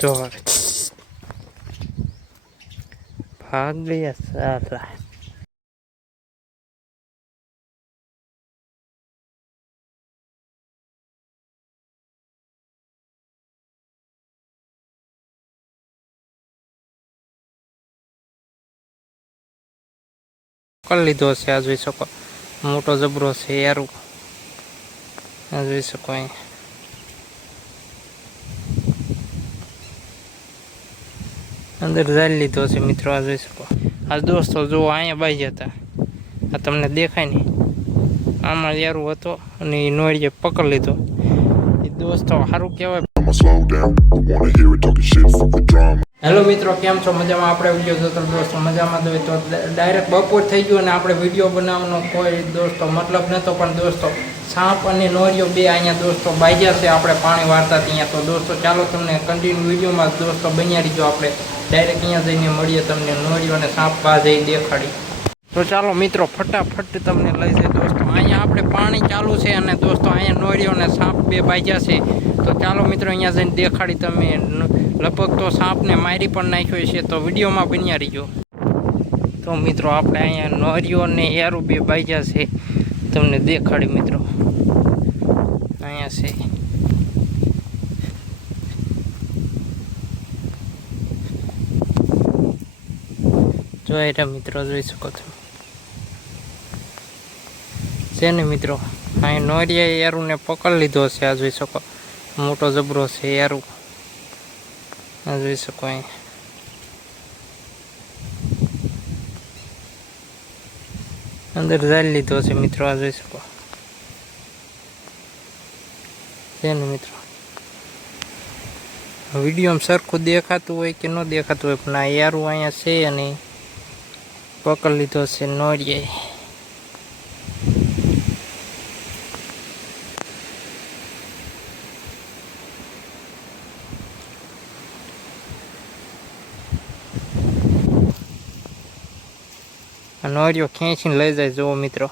तो भाग गया साला। कर लीधो से आ जोई सको मोटो जबरो से यार आ जोई सको अहीं अंदर जाई लीधो से मित्रों आ जोई सको। आज दोस्तों जो अहीं बाई जता आ तमने देखाय नहीं आमां यारू हतो अने ई नोळिये पकड़ लीधो। ई दोस्तों हारू कहेवाय। हेलो मित्रों केम छो मजामां? आपणे विडियो जोता दोस्तों मजामां तो डायरेक्ट बपोर थई गयो अने आपणे विडियो बनावવાનો कोई दोस्तों मतलब नतो पण दोस्तों साप अने नोळियो बे अहींया दोस्तों बाज्या छे आपणे पाणी वारता त्यां। तो दोस्तों चालो तमने कन्टिन्यू विडियोमां दोस्तों बन्या रहीजो। आपणे डायरेक्ट अहींया जईने मळीए तमने नोळियो अने साप बाजे देखाडी। तो चलो मित्रों फटाफट तमने लई जाए दोस्तों अहींया आपणे पाणी चालू छे अने दोस्तों अहींया नोळियो अने साप बे बाज्या छे। तो चलो मित्रों अहींया जईने देखाडी तमे लगभग तो साप ने मारी पण नाख्यो छे। तो विडियो में बन्या रहीजो। तो मित्रों आपणे अहींया नोळियो ने यारू बे बाज्या छे तमने देखाडी मित्रों अहींया छे। जोई रे मित्रों जोई शको छो छे ने मित्रों अहीं नोळिया यारू ने पकड़ लीधो छे। आ जोई शको मोटो जबरो छे यारू आ जोई शको अहीं अंदर जाई लीधो छे मित्रों। आ जोई शको छे ने मित्रों विडियो में सरखुं देखातुं होय के न देखातुं होय पण आ यारू अहींया छे अने पकड़ लीधो छे नोळिये। नोळियो खेंचीने लई जाय जो मित्रों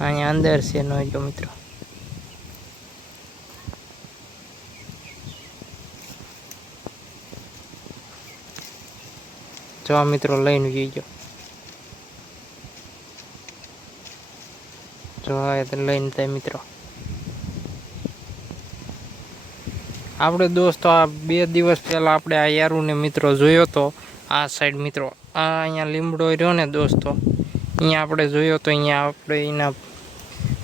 अहींया अंदर छे नोळियो मित्रों। जो मित्रों लईने वी गयो जो आ तो लईने जाय मित्रों। आपणे दोस्तों आ 2 दिवस पहला आपणे आ यारू ने मित्रों जोयो तो आ साइड मित्रों आ अहींया લીમડો रह्यो ने दोस्तों अहींया आपणे जोयो तो अहींया आपणे एना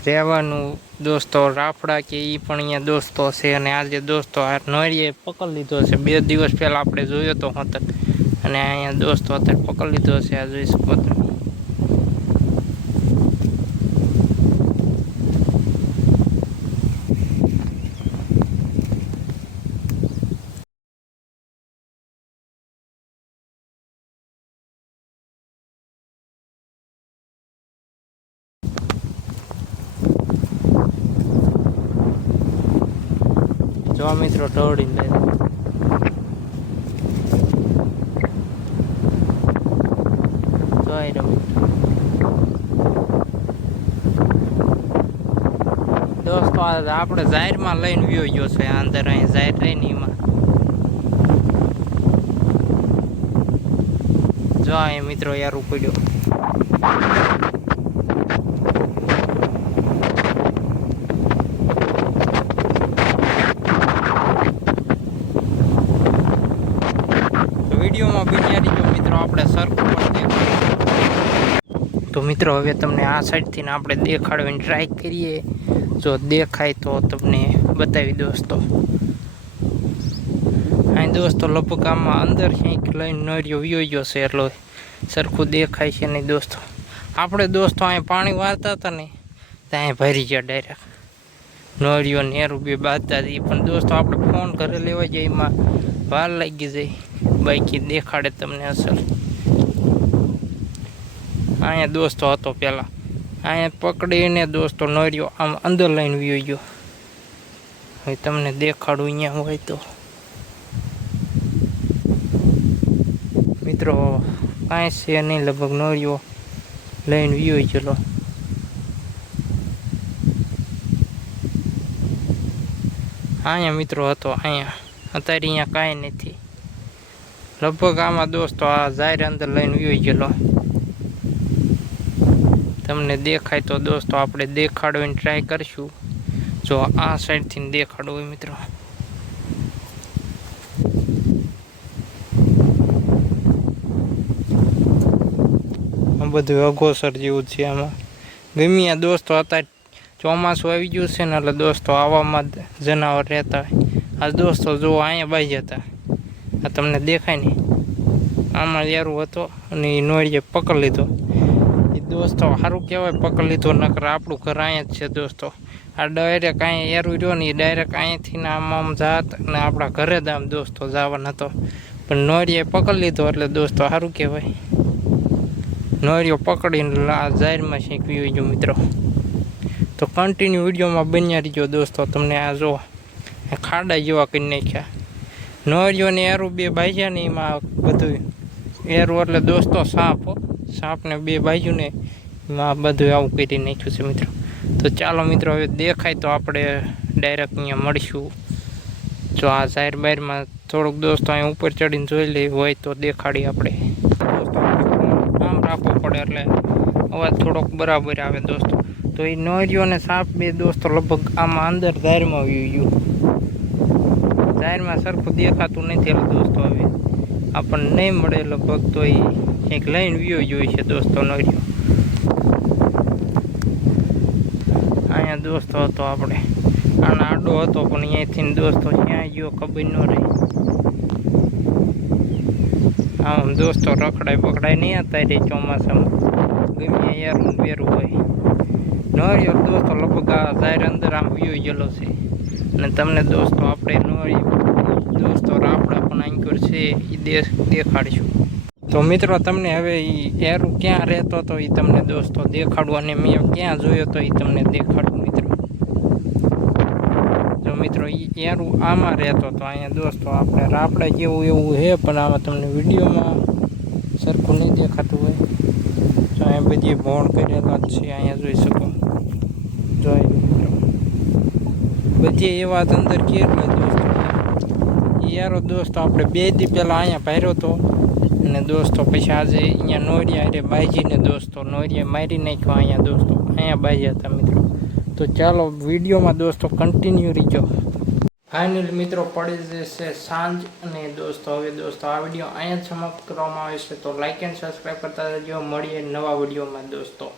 રહેવાનું दोस्तों राफड़ा के ई पण अहींया दोस्तों छे। अने आज दोस्तों आ नोळिये पकड़ लीधो छे 2 दिवस पहला आपणे जोयो तो होतक अने अहींया दोस्तों अत्यारे पकड़ लीधो छे। आ जोई शको तमे जो मित्रों दौड़ीने लई જોઈ રહ્યો दोस्तों आपणे जाहिરમાં લઈને વ્યો ગયો છે અંદર અહીં જાહેર રહીને એમાં જો અહીં મિત્રો યાર ઉપડ્યો વિડીયોમાં બન્યા રહીજો મિત્રો આપણે સરખું પણ દેખાય। तो मित्रों हवे तमने आ साइड थी आपणे देखाडवानी ट्राय करिए जो देखाय तो तमने बतावी दोस्तों। हाँ दोस्तों लगभग आम अंदर क्यांक लईने नोळियो व्यो गयो छे एटलो सरखुं देखाय छे नहीं दोस्तों। आपणे दोस्तों अहीं पाणी वारता हता ने त्यां भरी गया डायरेक्ट नोळियो ने एरू बे बाजता हती पण दोस्तों आपणे फोन घरे लेवा जईए एमां वार लागी जाय बाकी देखाडे तमने असल। अहींया दोस्तों हतो पहेला अहींया पकड़ीने दोस्तों नोळियो आम अंदर लईने व्यो गयो। हवे तमने देखाडું अहींया होय तो मित्रों कांई छे नहीं लगभग नोळियो लईने व्यो गयो। અહીંયા મિત્રો હતો, અહીંયા અત્યારે અહીંયા કાંઈ નથી. લગભગ આમાં દોસ્તો આ જાહેર અંદર લઈને વયો ગયેલો. તમને દેખાય તો દોસ્તો આપણે દેખાડવાની ટ્રાય કરશું. જો આ સાઈડથી દેખાડવું હોય મિત્રો, બધું અઘોસર જેવું છે. આમાં ગમ્યા દોસ્તો અત્યારે ચોમાસું આવી ગયું છે ને, એટલે દોસ્તો આવામાં જનાવર રહેતા હોય. આ દોસ્તો જો અહીંયા બાઈ જતા, આ તમને દેખાય ને, આમાં યારું હતો અને એ નોળીએ પકડી લીધો. એ દોસ્તો સારું કહેવાય પકડી લીધો, નકર આપણું ઘર અહીંયા જ છે દોસ્તો. આ ડાયરેક્ટ અહીંયા યારું રહ્યો ને, એ ડાયરેક્ટ અહીંયાથી આમ જાત ને આપણા ઘરે જ આમ દોસ્તો જવાનો હતો, પણ નોળીએ પકડી લીધો એટલે દોસ્તો સારું કહેવાય. નોળીઓ પકડીને આ જાહેરમાં શીખવી ગયો મિત્રો. તો કન્ટિન્યુ વિડીયોમાં બન્યા રહીજો દોસ્તો. તમને આ જો ખાડા જેવા કરી નાખ્યા. નોળીઓને એરું બે ભાઈજા ને એમાં બધું એરું એટલે દોસ્તો સાપને બે ભાઈઓ ને એમાં બધું આવું કરી નાખ્યું છે મિત્રો. તો ચાલો મિત્રો હવે દેખાય તો આપણે ડાયરેક્ટ અહીંયા મળીશું. જો આ જાહેર બાહેરમાં થોડુંક દોસ્તો અહીંયા ઉપર ચડીને જોઈ લઈ હોય તો દેખાડી આપણે. દોસ્તો આમ રાખવો પડે એટલે અવાજ થોડોક બરાબર આવે દોસ્તો. તો એ નોળીઓ અને સાપ બે દોસ્તો લગભગ આમાં અંદર જાહેરમાં આવી ગયું. જાહેરમાં સરખું દેખાતું નથી એટલે દોસ્તો હવે આપણને નહીં મળે લગભગ. તો એ કંઈક લઈને વ્યૂ જોઈ છે દોસ્તો નોળીઓ. અહીંયા દોસ્તો હતો આપણે, આનો આડો હતો પણ અહીંયાથી દોસ્તો ક્યાં ગયો ખબર ન રહી. આમ દોસ્તો રખડાય પકડાય નહીં અત્યારે ચોમાસામાં, ગમે યારું બેરું હોય. નોળીઓ દોસ્તો લગભગ આ જાહેર અંદર આમ વ્યૂ ગયેલો છે. અને તમને દોસ્તો આપણે નોળી દોસ્તો રાપડા પણ આંકર છે એ દેખાડીશું. તો મિત્રો તમને હવે એ એરું ક્યાં રહેતો હતો એ તમને દોસ્તો દેખાડું, અને મેં ક્યાં જોયો તો એ તમને દેખાડું મિત્રો. જો મિત્રો એ એરું આમાં રહેતો હતો. અહીંયા દોસ્તો આપણે રાપડા જેવું એવું છે, પણ આમાં તમને વિડીયોમાં સરખું નહીં દેખાતું હોય. તો અહીંયા બધી ભોણ કરેલા જ છે, અહીંયા જોઈ શકો. જોઈ મિત્રો બધી એ વાત અંદર કેટલા દોસ્તો યારો દોસ્તો આપણે 2 દી પહેલાં અહીંયા પહેર્યો હતો. અને દોસ્તો પછી આજે અહીંયા નોળિયા અરે બાઈજીને દોસ્તો નોળિયા મારી નાખ્યો અહીંયા દોસ્તો, અહીંયા બાઈ હતા મિત્રો. તો ચાલો વિડીયોમાં દોસ્તો કન્ટિન્યુ રહીજો. ફાઇનલ મિત્રો પડી જશે સાંજ, અને દોસ્તો હવે દોસ્તો આ વિડીયો અહીંયા જ સમાપ્ત કરવામાં આવે છે. તો લાઇક એન્ડ સબસ્ક્રાઈબ કરતા રહેજો. મળીએ નવા વિડીયોમાં દોસ્તો.